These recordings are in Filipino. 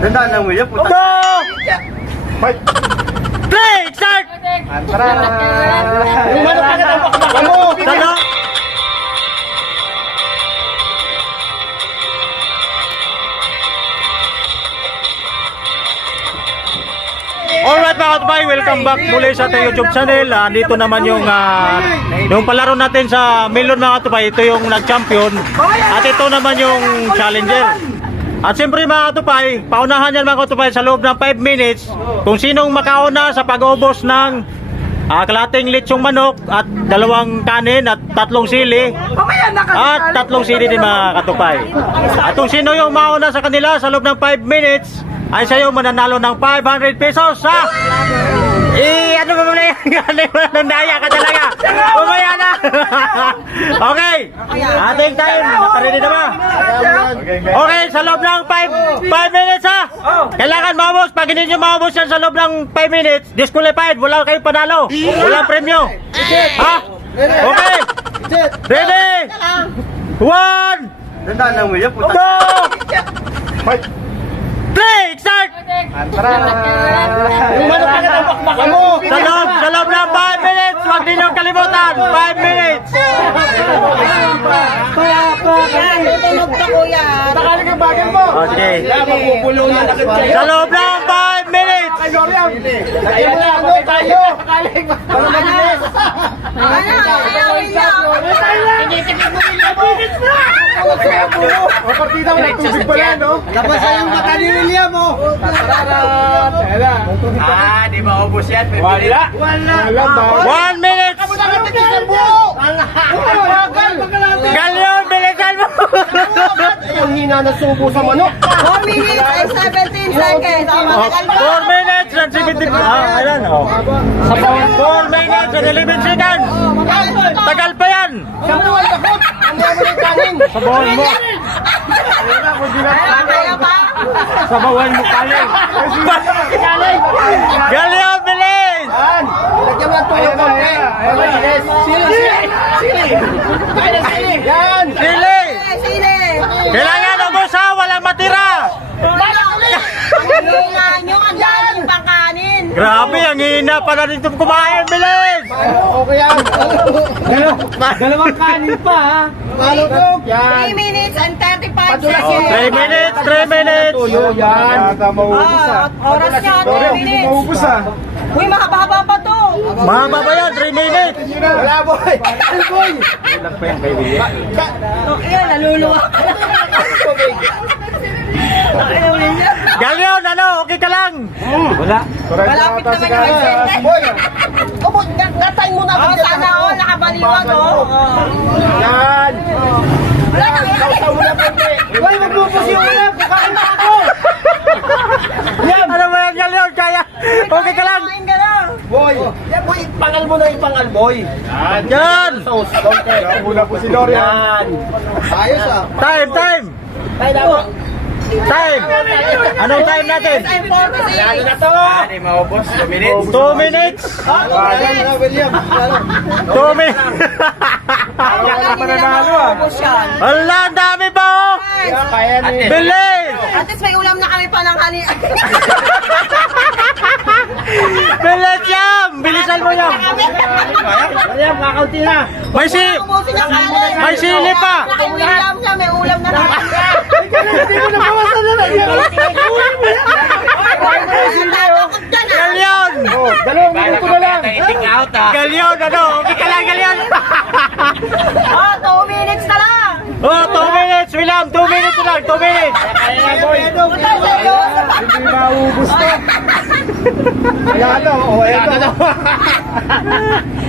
Tandaan lang, William. Puta. Go! Play! Start! Yung ano ka na bakbak mo? Talo! Alright mga katubay, welcome back muli sa ating YouTube channel. Dito naman yung palaro natin sa Melon mga katubay. Ito yung nag-champion. At ito naman yung challenger. At siyempre mga katubay, paunahan yan mga katubay sa loob ng 5 minutes. Kung sinong makauna sa pag-ubos ng kalating litsong manok at 2 kanin at 3 sili. At 3 sili din mga katubay. At kung sino yung mauna sa kanila sa loob ng 5 minutes, ay sa'yo mananalo ng 500 pesos sa... ano ba muna yan? Nandaya ka talaga. Umaya na. Okay. Ating time. Nakaready na ba? Okay, sa loob ng 5 minutes ha. Kailangan maubos. Pag hindi nyo maubos yan sa loob ng 5 minutes, disqualified. Wala kayong panalo. Walang premyo. Ha? Okay. Ready? 1. Tandaan lang, William. Puta. 2. Play! Start! Yung ano ka na bakbak mo? Sa loob ng 5 minutes, huwag ninyo kalimutan. 5 minutes. Tutunog ka kuya. Takalig ang bagay mo. Okay. Magpupulong na nakit kayo. Sa loob ng 5 minutes. Ayan na, ano tayo? Takalig. Para magilis. O partida mo ng tubig pala, no? Labas sa yung mata ni William, oh! Di ba ubos yan? Wala! Wala ba? 1 minute. Galyon, bilisan mo. Ang hina na subo sa manok. 4 minutes and 17 seconds. 4 minutes and 17 ayan, oh. 4 minutes and 11 seconds. Tagal pa yan. Sabuhan takot! Ang dami ng kanin! Sabawan mo. Kaya pa? Sabawan mo kanin. Galyon, bilis. Lagyan mo ng tulog ko, eh! Sili! Yan! Sili. Sili. Kailangan ubos ha, walang matira. Hina nyo, ang dami yung pangkanin. Grabe, ang hina pa na rin kumain, bilis. Okay yan! Dalawang kanin pa, ha? Malutog! 3 minutes and 35 seconds. 3 minutes, 3 minutes. Yan! Oras nyo, 3 minutes. Maubos, ha? Uy, mahaba-haba pa to. Mahaba ba yan? 3 minutes. Wala, boy! Boy! Ayan, naluluwa ka na. Galyon, ano? Okay ka lang? Wala. Malapit naman yung extended. Boy! Opo, gatay mo na! Sana all, nakabaliwag oh. Yan! Wala na kaya. Boy, magbubos yung ulam! Kakain na ako! Ano ba yan, Galyon? Kaya? Okay ka lang? Kain ka na. Boy! Yan, boy! Pangal mo na yung pangal, boy! Yan. Mula po si Dorian! Ayos, ah! Time, time. Time. Anong time natin? I'm 46. na to! Hindi maubos, 2 minutes! 2 minutes. 2 minutes. Wala mananalo ah. Hala, ang dami ba oh? Kaya ni... Bilis. At least may ulam na kami pa ng kani. Bilis yan. Bilisan mo yan. Ayan, kakaunti na! May Ubusin yung kanin. may sili pa. May ulam na, may ulam na naman. Hindi mo nabawasan na lang! Tatakot ka na. Galyon. 2 minuto na lang! Galyon, ano? Okay ka lang, Galyon. Oh, 2 minutes na lang. Oh, 2 minutes, William. 2 minutes lang, 2 minutes. Hindi maubos to! Ayan na, oh, ayan na!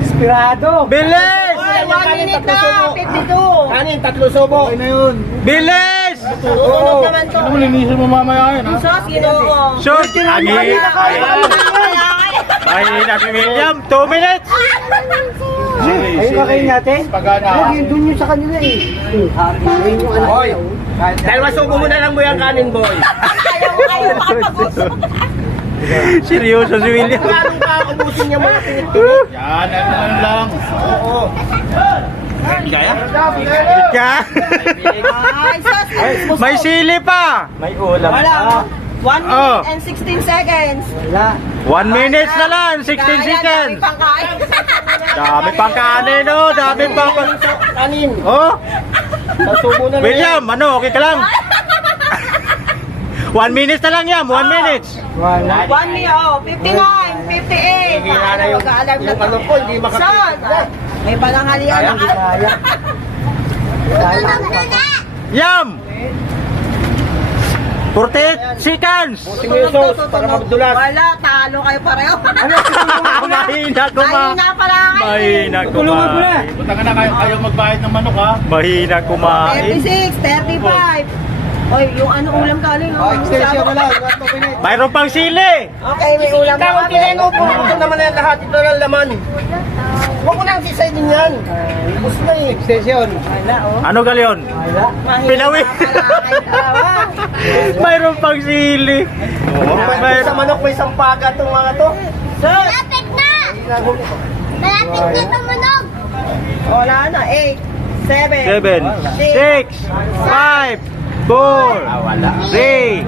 Inspirado! Bilis. 1 minute na, 52. Kanin, 3 subo! Okay na yun! Bilis. Tutunog naman to. Linisin mo mamaya yun, ha? Sos, ginoo. Short. Ay, na si William. 2 minutes. Ayun kakain natin? Pagana! Doon yun sa kanila eh! Boy! Dahil masubo mo na lang mo yung kanin, boy! Ayaw ko kayo makapag-usap. Seryoso si William. Anong kakabusin niya mga pinit-pinit? Yan, ano lang! Oo! Kaya? Ka? Ay, sos. May sili pa. May ulam Wala. 1 minute Oh. and 16 seconds. Wala. 1 minute na lang, 16 Kaya, seconds. dami pang kain. Dami pang kanin, oh. Dami pang... Kanin. Oh, Sasubo na lang. William, ano, okay ka lang? 1 minute na lang yan, 1 minute. Wala. 1 minute, oh, 59, 58. Hihina na yung ano ko, hindi makapit. Son, may pananghalian na ka. Kaya. Yam! 48 seconds! Sinusos, para magdulas. Wala, talo kayo pareho. Mahina Mahina pala kayo. Mahina Tulungan mo na. kumain. Punta ka na kayo magbayad ng manok ha. Mahina kumain. 36, 35. Oy, yung ano ulam galing. Oh, extension na lang. 1 minute. Mayroon pang sili. Okay, may ulam na Ikaw, kami. pinupo. Ito naman yan lahat. Ito lang laman. Huwag mo nang sisay din yan. Bus na eh. Extension. Wala, oh. Ano galyon? Wala. Mahina Pinawi. pala kayo, tawa. Mayroon pang sili. May sa manok, may sampaga itong mga to. Malapit na! Malapit na tumunog! Wala na, 8, 7, 7, 6, 5, 4, 3,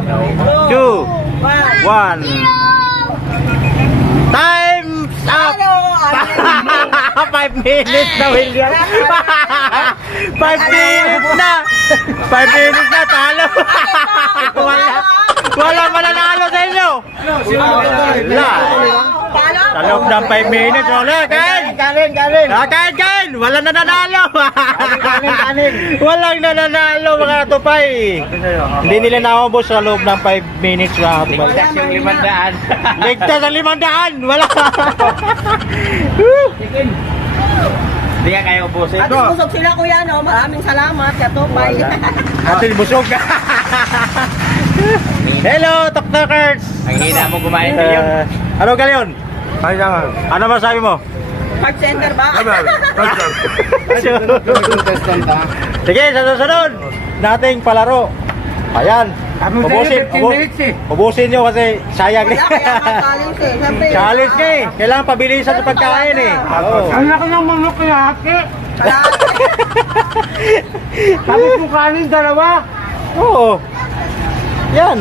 2, 1. Time's up! Ano? 5 minutes na, William. 5 minutes na. 5 minutes na, talo. Wala mananalo sa inyo. Wala. Paano? Sa loob ng 5 minutes, wala. Kain! Kanin. Kain! Walang nananalo. Walang nananalo, mga tupay. Hindi nila naubos sa loob ng 5 minutes, mga tupay. Yung 500. Ligtas ang 500. Wala. Hindi ka kayo ubusin. At busog sila kuya, no? Maraming salamat. Ito, bye. Atil busog. Hello, TikTokers. Ang hina mo kumain din yun. Ano galyon? Ano masabi mo? Heart center ba? Sige, sa susunod nating palaro. Ayan. Ubusin nyo kasi sayang Wala, kaya nga challenge eh. Siyempre, Challenge ka eh. Kailangan pabilisan sa pagkain eh. Oo. Ang laki ng manok kaya hati. Tapos yung kanin, dalawa. Oo. Yan.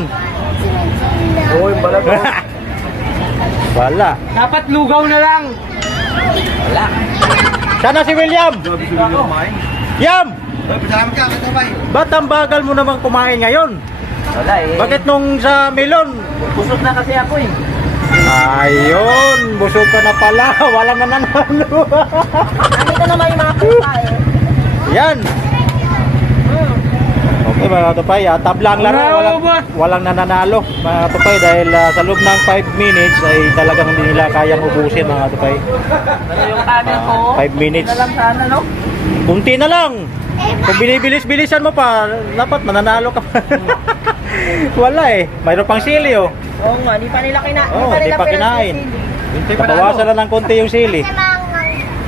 Oo, yung balat. Wala. Dapat lugaw na lang. Sana si William. Yam! Salamat ka, kasabay. Ba't ang bagal mo namang kumain ngayon? Wala eh. Bakit nung sa melon? Busog na kasi ako eh. Ayun, busog ka na pala. Walang nananalo. Nandito naman yung mga pusa eh. Yan. Okay mga tupay, tabla ang laro. Walang nananalo mga tupay dahil sa loob ng 5 minutes ay talagang hindi nila kayang ubusin mga tupay. Yung kanin ko. 5 minutes. Alam sana, no? Kunti na lang. Kung binibilis-bilisan mo pa, dapat mananalo ka pa. Wala eh. Mayroon pang sili oh. Oo nga, di pa nila kinain. Oo, di pa kinain. pinag-sisili. Nabawasan na ng konti yung sili.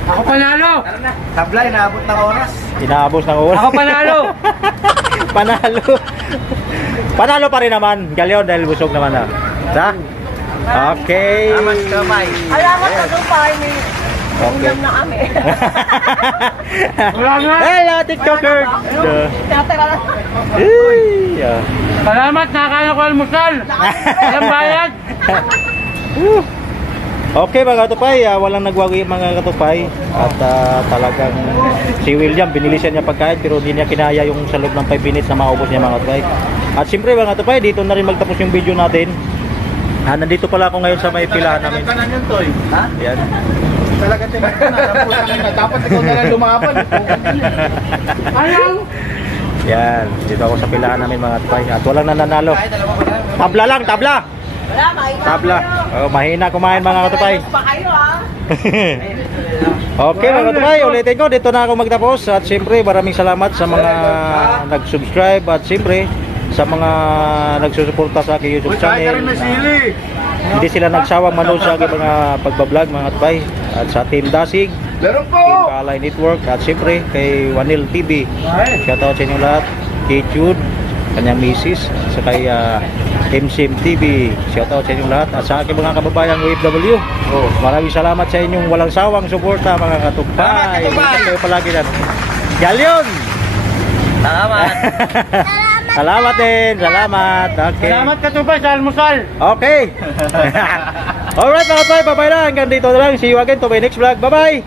Ako panalo. Tablay, naabot ng oras. Inaabos ng oras. Ako panalo. Panalo. Panalo pa rin naman. Galyon dahil busog naman na. Sa? Okay. Amas kamay. Alamat na doon pa, may Okay. ulam na kami. Wala nga. Hello, TikToker. Tinatira lang. Salamat, nakakaya ko almusal. Walang bayad. Okay mga katupay, walang nagwagi mga katupay. At talagang si William, binilisan niya pagkain pero hindi niya kinaya yung sa loob ng 5 minutes na maubos niya mga katupay. At siyempre mga katupay, dito na rin magtapos yung video natin. Nandito pala ako ngayon sa may pilahan namin. Kanan yun, Toy. Ha? Yan. Talaga tingnan ka na. Dapat ikaw na lang lumaban. Ayaw. Yan, dito ako sa pilahan namin mga katupay. At walang nananalo. Tabla lang, tabla. Wala, makita Tabla. Oh, mahina kumain mga katupay. Pa kayo, ha? Okay mga katupay, ulitin ko, dito na ako magtapos. At siyempre maraming salamat sa mga nag-subscribe. At siyempre sa mga nagsusuporta sa aking YouTube channel. Hindi sila nagsawang manood sa aking mga pagbablog mga katupay. At sa Team Dasig, Meron po! Team Kalay Network. At siyempre kay Wanil TV. Shoutout sa inyo lahat. Kay Jude, kanyang misis. Sa kay MCM TV. Shoutout sa inyong lahat. At sa aking mga kababayang OFW. Maraming salamat sa inyong walang sawang suporta mga katupay. Ingat kayo palagi na. Galyon! Salamat. Salamat Salamat din. Salamat. Okay. Salamat ka tupay sa almusal. Okay. Alright mga kapay, bye-bye na. Hanggang dito na lang. See you again to my next vlog. Bye-bye.